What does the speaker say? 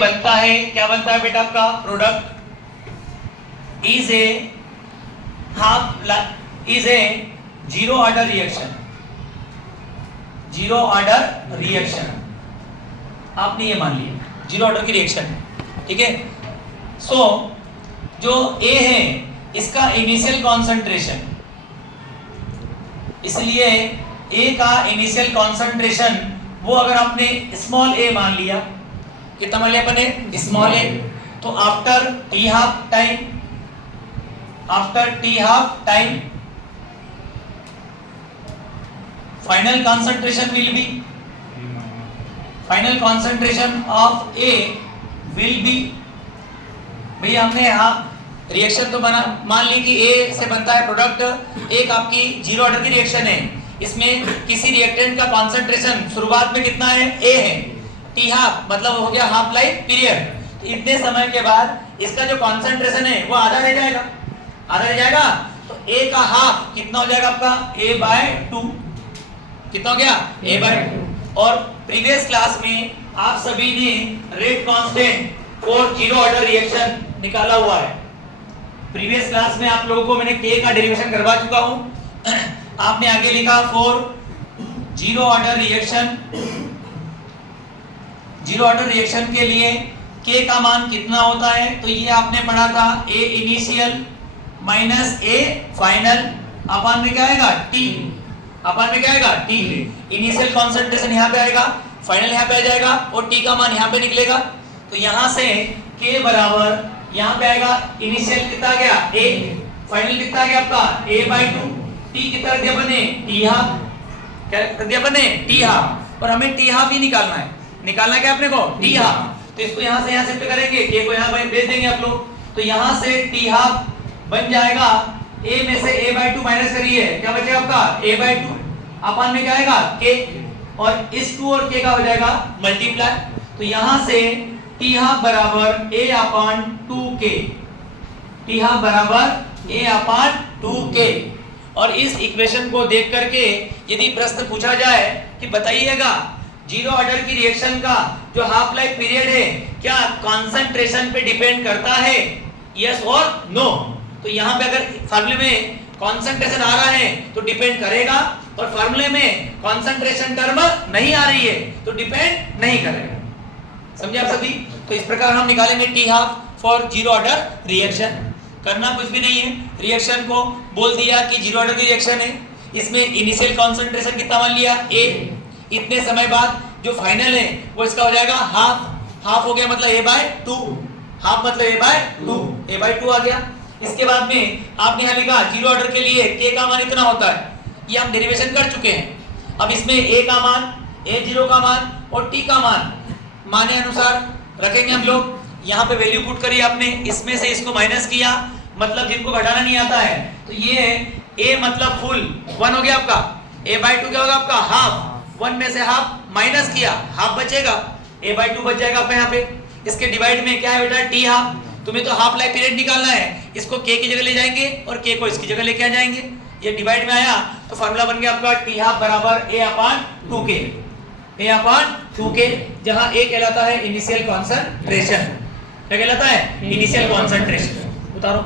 बनता है, क्या बनता है बेटा आपका product is a zero order reaction. Zero order reaction आपने ये मान लिया जीरो ऑर्डर की रिएक्शन है, ठीक है। सो जो ए है इसका इनिशियल कॉन्सेंट्रेशन, इसलिए ए का इनिशियल कॉन्सेंट्रेशन वो अगर आपने स्मॉल ए मान लिया, कितना मान लिया अपने स्मॉल ए, तो after T half time final concentration of A will be, भैया हमने यहाँ रिएक्शन तो बना मान ली कि ए से बनता है प्रोडक्ट, एक आपकी जीरो ऑर्डर की रिएक्शन है, इसमें किसी रिएक्टेंट का कॉन्सेंट्रेशन शुरुआत में कितना है ए है, टी हाफ मतलब हो गया हाफ लाइफ पीरियड। इतने समय के बाद इसका जो कॉन्सेंट्रेशन है वो आधा रह जाएगा, तो ए का हाफ कितना हो जाएगा आपका a बाय 2, कितना हो गया a बाय 2। और प्रीवियस क्लास में आप सभी ने rate constant for zero order reaction निकाला हुआ है। प्रीवियस क्लास में आप लोगों को मैंने k का डेरिवेशन करवा चुका हूं। आपने आगे लिखा फॉर जीरो ऑर्डर रिएक्शन के लिए k का मान कितना होता है, तो ये आपने पढ़ा था a initial minus a final अपन में क्या आएगा t। इनिशियल कॉन्सेंट्रेशन यहाँ पे आएगा, फाइनल यहाँ पे आ जाएगा और t का मान यहाँ पे निकलेगा। तो यहाँ से k बराबर यहाँ पे आएगा इनिशियल कितना गया a, फाइनल कितना गया आपका a बाय 2, t कितना दिया बने t हाफ, क्या दिया बने t हाफ, और हमें t हाफ ही निकालना है क्या अपने को t हाफ। तो इसको यहाँ से यहाँ शिफ्ट करेंगे, k को यहाँ भेज देंगे आप लोग, तो यहाँ से t हाफ बन जाएगा a में से a बाय 2 माइनस करिए, क्या बचेगा आपका a बाय 2, अपन में क्या आएगा k, और इस 2 और k का हो जाएगा मल्टीप्लाई। तो यहाँ से t हाफ बराबर a upon 2k, t half बराबर a अपॉन 2k। और इस इक्वेशन को देख करके यदि प्रश्न पूछा जाए कि बताइएगा जीरो ऑर्डर की रिएक्शन का जो हाफ लाइफ पीरियड है क्या कॉन्सेंट्रेशन पे डिपेंड करता है, यस और नो, तो यहाँ पे अगर फार्मूले में कॉन्सेंट्रेशन आ रहा है तो डिपेंड करेगा, और फार्मूले में कॉन्सेंट्रेशन टर्म नहीं आ रही है तो डिपेंड नहीं करेगा। समझे आप सभी? तो इस प्रकार हम निकालेंगे T half for zero order reaction. करना कुछ भी नहीं है, रिएक्शन को बोल दिया कि जीरो ऑर्डर की रिएक्शन है, इसमें इनिशियल कॉन्सेंट्रेशन कितना मान लिया a, इतने समय बाद जो फाइनल है वो इसका हो जाएगा हाफ हो गया मतलब a बाय 2, हाफ मतलब a बाय 2 आ गया। इसके बाद में आपने यहाँ लिखा जीरो ऑर्डर के लिए k का मान इतना होता है, ये हम डेरिवेशन कर चुके हैं। अब इसमें a का मान, a0 का मान और t का मान माने अनुसार रखेंगे हम लोग। यहाँ पे वैल्यू पुट करी आपने, इसमें से इसको माइनस किया, मतलब जिनको घटाना नहीं आता है तो ये a मतलब फुल 1 हो गया आपका, a बाय 2 क्या होगा आपका हाफ, 1 में से हाफ माइनस किया, हाफ बचेगा, a बाय 2 बच जाएगा आपका यहाँ पे। इसके डिवाइड में क्या है बेटा टी हाफ, तुम्हें तो हाफ लाइफ पीरियड निकालना है, इसको k की जगह ले जाएंगे और k को इसकी जगह लेके आ जाएंगे, ये डिवाइड में आया तो फार्मूला बन गया आपका टी हाफ बराबर a अपॉन 2k, जहां a कहलाता है इनिशियल कॉन्सेंट्रेशन, क्या कहलाता है इनिशियल कॉन्सेंट्रेशन। उतारो।